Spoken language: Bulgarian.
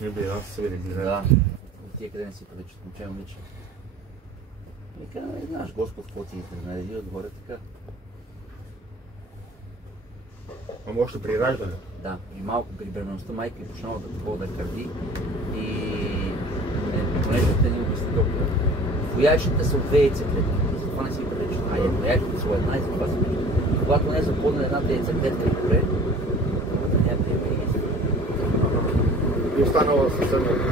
Не би, аз се видях. Да. Тия къде не си приличат, момче. Вика, знаеш, Господ, какво ти изненади отгоре така. А още при раждане? Да, и малко при бременността майка е почнала да такова да кърди и понеже те ни обясни доктора. В яйчета са от две яйцеклетки, затова не си приличат. А яйчета са една и затова си приличат. И когато не е запълнена едната яйцеклетка и горе, да няма да има яйца. И останала съвсем случай.